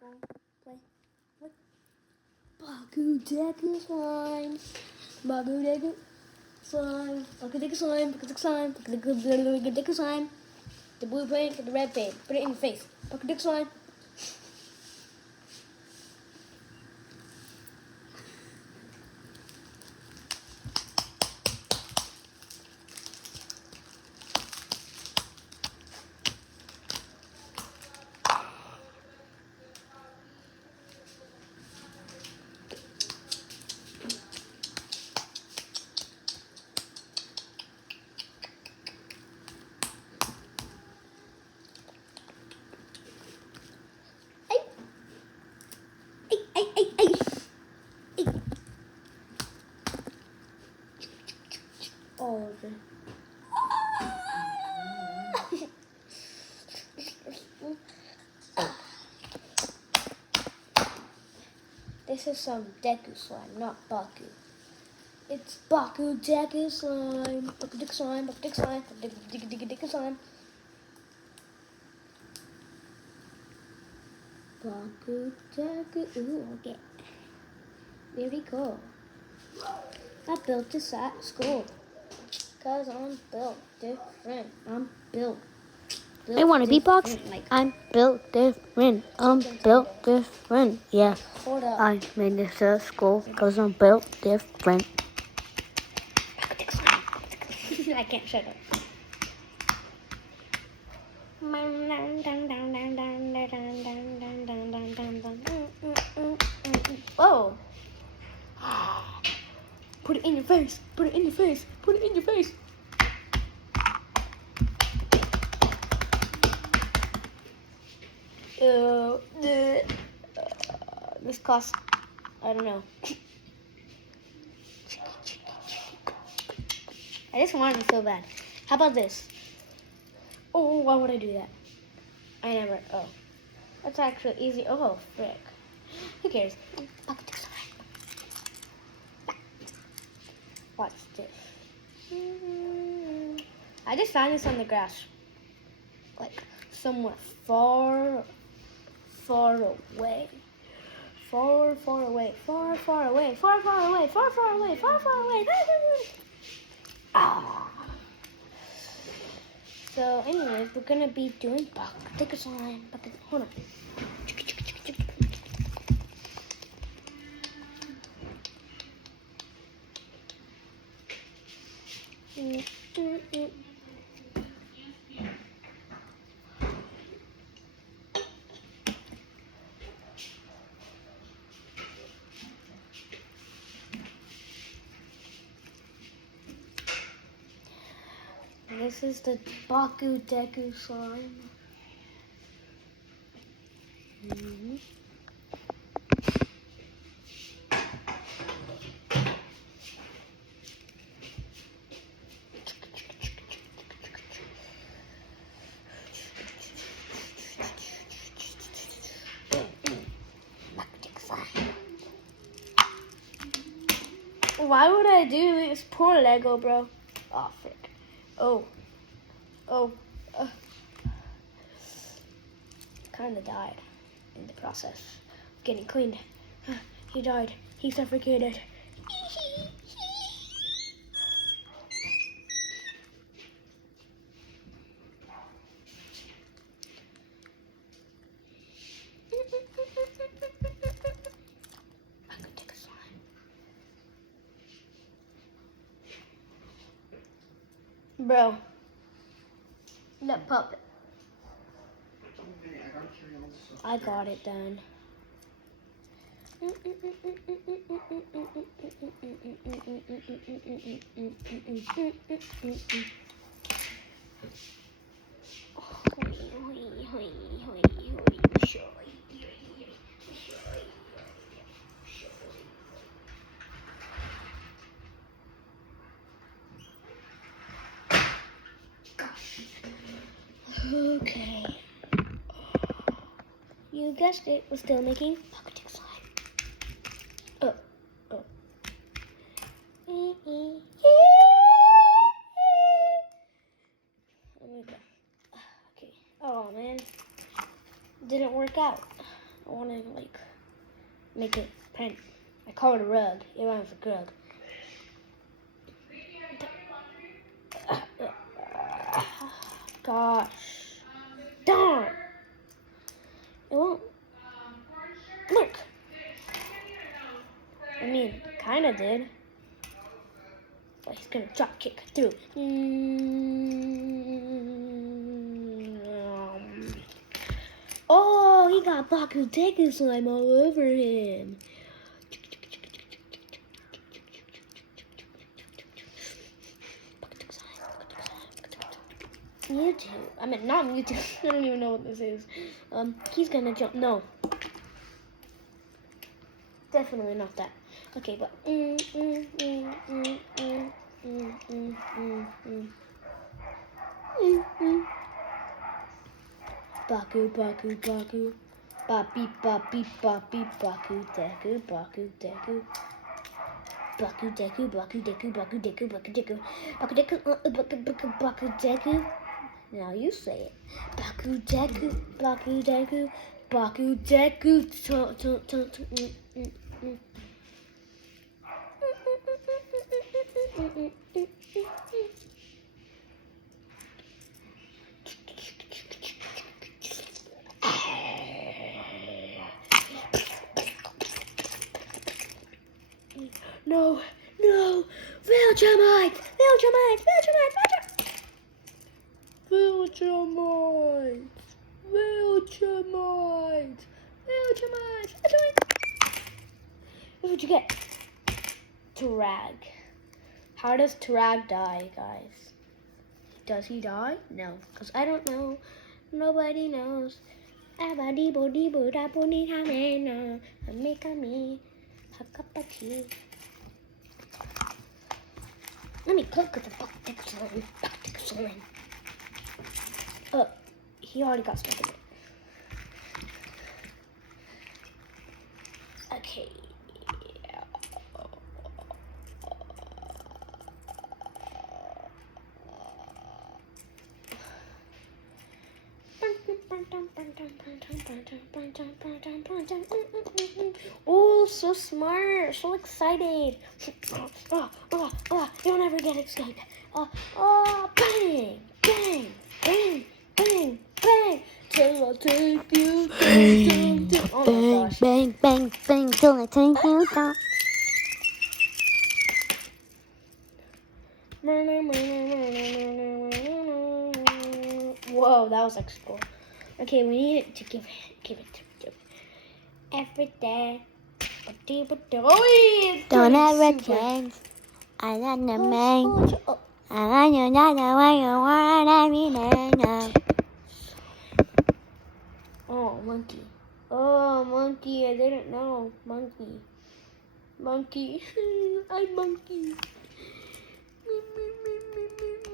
Go play. What? Bakudeku slime. Bakudeku slime. Bakudeku slime. Bakudeku slime. Bakudeku slime. The blue paint with the red paint. Put it in your face. Bakudeku slime. All over. This is some Deku slime, not Baku. It's Bakudeku slime. Bakudeku slime. Bakudeku slime. Bakudeku slime. Bakudeku. Ooh, okay. Very cool. I built this at school. Cause I'm built different. I'm built. I want a beatbox. Like, I'm built different. I'm built different. Yeah. hold up. I made this at school because I'm built different. I can't shut up. Whoa. Put it in your face. Put it in your face. Put it in your face. This costs, I don't know. I just wanted it so bad. How about this? Oh, why would I do that? I never. Oh, that's actually easy. Oh, frick. Who cares? Watch this. I just found this on the grass, like somewhere far, far away. Far, far away. Far, far away. Far, far away. Far, far away. Far, far away. Ah. So, anyways, we're gonna be doing Bakudeku slime. Hold on. This is the Bakudeku slime. Why would I do this? Poor Lego, bro. Oh, frick. Oh. Kinda died in the process of getting cleaned. He died. He suffocated. I could take a slime. Bro. That puppet. I got it done. Okay. You guessed it, we're still making Bakudeku slime. Oh. Okay. Oh man. Didn't work out. I want to like make it pen. I call it a rug. It rhymes with rug. Gosh. Darn. It won't. Look. I mean, kinda did. But he's gonna drop kick through. Oh, he got Baku Deku slime all over him. Mewtwo. I mean, not Mewtwo. I don't even know what this is. He's gonna jump. No. Definitely not that. Okay, but. Baku, Baku, Baku. Bapi, Bapi, Bapi, Baku, Deku, Baku, Deku. Baku Deku, Baku Deku, Baku Deku, Baku Deku, Baku Deku, Baku Deku. Now you say it. Baku Deku, Baku Deku, Baku Deku. No, no, Viltrumite, Viltrumite, Viltrumite, Viltrumite, Viltrumite, Viltrumite, Viltrumite. What you get? Turag. How does Turag die, guys? Does he die? No, because I don't know. Nobody knows. Abadi bodi boda boni hamena, amekami, hakapachi. Let me cook with the buck slime. He already got stuck in it. Okay. Oh, so smart, so excited. You'll never get escaped. Bang, bang, bang, bang, bang. Till I take you down. Oh my gosh. Bang, bang, bang, till I take you down. Whoa, that was extra cool. Okay, we need to give it every day. Oh, Don't ever change. I got the man. I got you, not the way you want every day now. Oh, monkey. Oh, monkey. I didn't know. Monkey. Monkey. I'm monkey.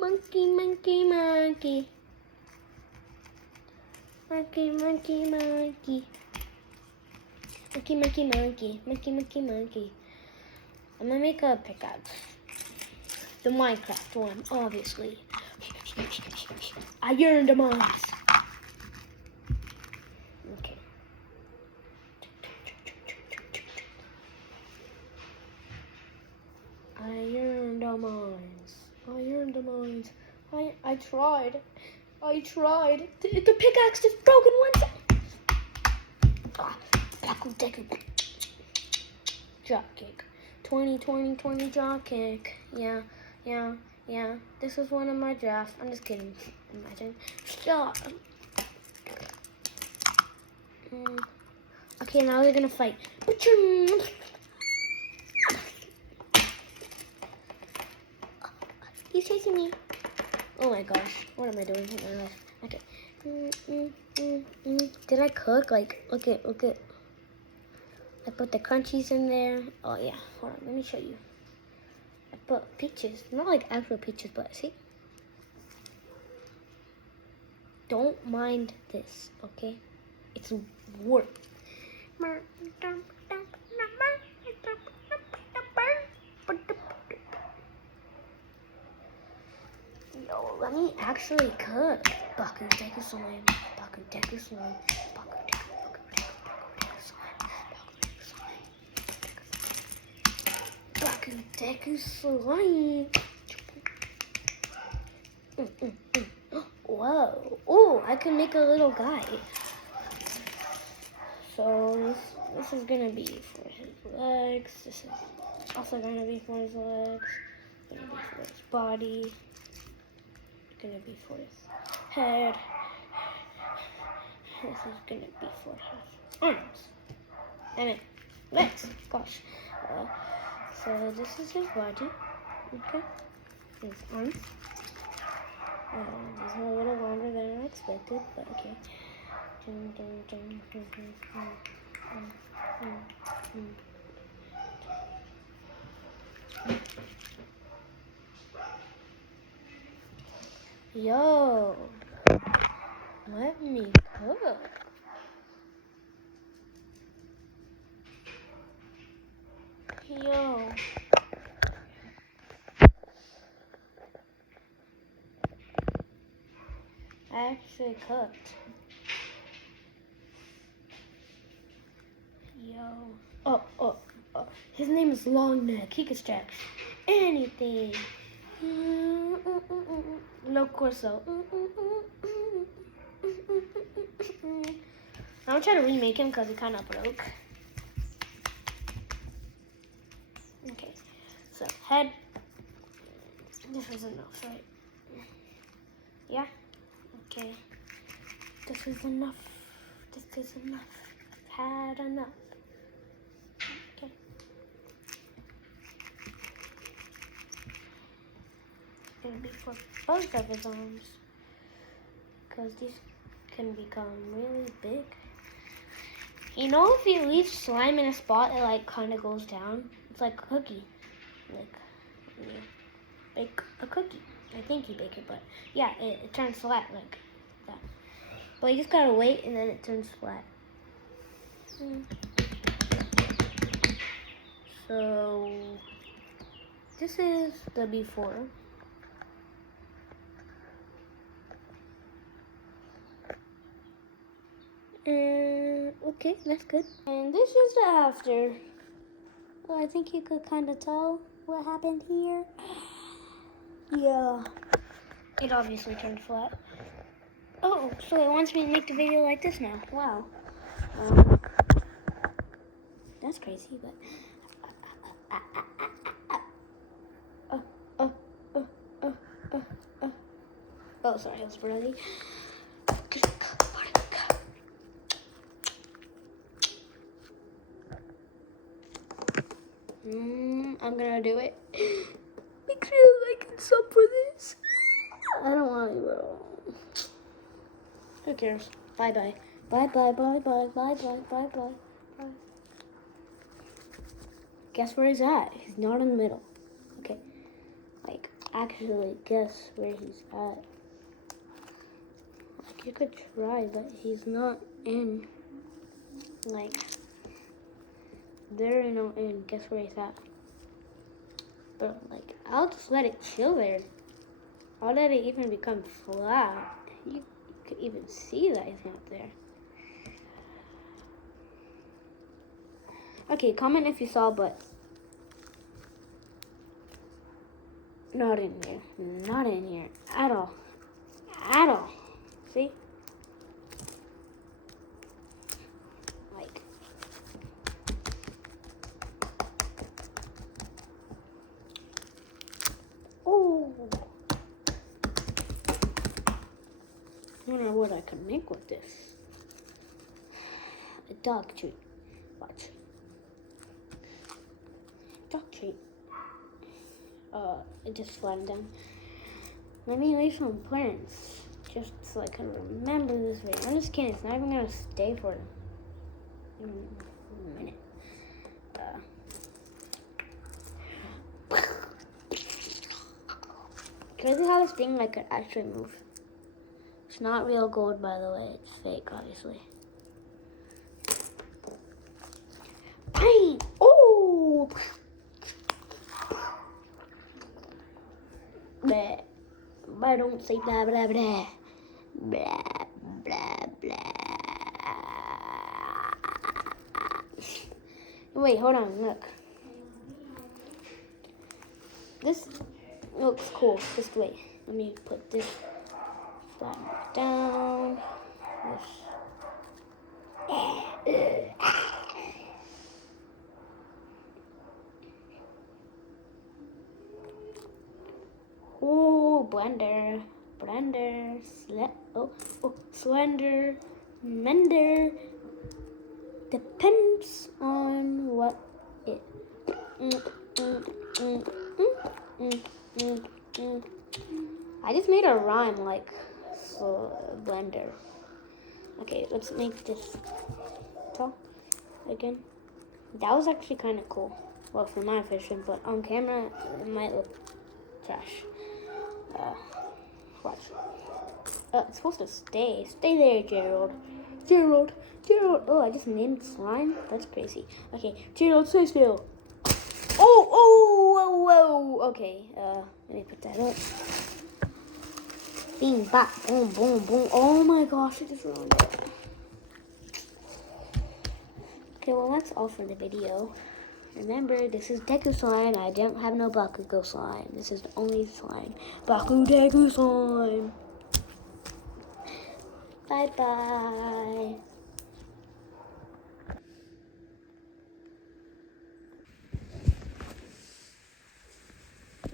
Monkey, monkey, monkey. Monkey, monkey, monkey. Monkey, monkey, monkey. Monkey, monkey, monkey. I'm gonna make a pickaxe. The Minecraft one, obviously. I earned a mines. Okay. I earned a mines. I earned the mines. I tried. I tried. The pickaxe is broken once. Baku Deku. Drop kick. 20 drop kick. Yeah. This was one of my drafts. I'm just kidding. Imagine. Stop. Okay, now they're gonna fight. He's chasing me. Oh my gosh. What am I doing with my life? Okay. Did I cook? Like, look at. I put the crunchies in there. Oh yeah. Hold on. Let me show you. I put peaches. Not like actual peaches, but see? Don't mind this, okay? It's work. Yo, let me actually cook. Baku Deku slime. Baku Deku slime. Baku Deku. Deku slime. Whoa. Oh, I can make a little guy. So this is gonna be for his legs. This is also gonna be for his legs. Gonna be for his body. Gonna be for his head. This is gonna be for his arms. And then legs. Gosh. So this is his body. Okay. His arms. These are a little longer than I expected, but okay. Yo, let me cook. Yo. I actually cooked. Yo. Oh. His name is Longneck. He can stretch anything. No Corso. I'm gonna try to remake him because he kind of broke. Okay. So, head. This is enough, right? Yeah? Okay. This is enough. This is enough. I've had enough. Okay. It's gonna be for both of his arms. Because these can become really big. You know, if you leave slime in a spot, it like kind of goes down. It's like a cookie. Like, you bake a cookie. I think you bake it, but yeah, it turns flat like that. But you just gotta wait and then it turns flat. So, this is the before. And, okay, that's good. And this is the after. Well, I think you could kind of tell what happened here. Yeah. It obviously turned flat. Oh, so it wants me to make the video like this now. Wow. That's crazy, but... Oh, sorry, I was ready. I'm gonna do it. Make sure you like and sub for this. I don't want to, bro. Who cares? Bye. Guess where he's at? He's not in the middle. Okay. Like, actually, guess where he's at. Like, you could try, but he's not in. Like, they're not in. Guess where he's at? But, like, I'll just let it chill there. I'll let it even become flat. You could even see that he's not there. Okay, comment if you saw, but not in here. Not in here at all. At all. See? Like. Oh. I don't know what I can make with this. A dog treat. Watch. Dog treat. It just flattened down. Let me leave some prints. Just so I can remember this video. I'm just kidding. It's not even going to stay for a minute. Crazy how this thing could actually move. It's not real gold, by the way. It's fake, obviously. Bang! Oh! Blah. I don't say blah, blah, blah. Blah, blah, blah. Wait, hold on, look. This looks cool. Just wait. Let me put this back down. Oh, blender, slender, mender. Depends on what it. I just made a rhyme like blender. Okay, let's make this talk again. That was actually kind of cool. Well, for my vision, but on camera it might look trash. Watch. It's supposed to stay. Stay there, Gerald. Gerald. Oh, I just named slime. That's crazy. Okay, Gerald, stay still. Whoa. Okay, let me put that up. Bing, bop, boom, boom, boom. Oh my gosh, I just ruined it. Okay, well, that's all for the video. Remember, this is Deku slime. I don't have no Bakugo slime. This is the only slime. Deku slime. Bye-bye.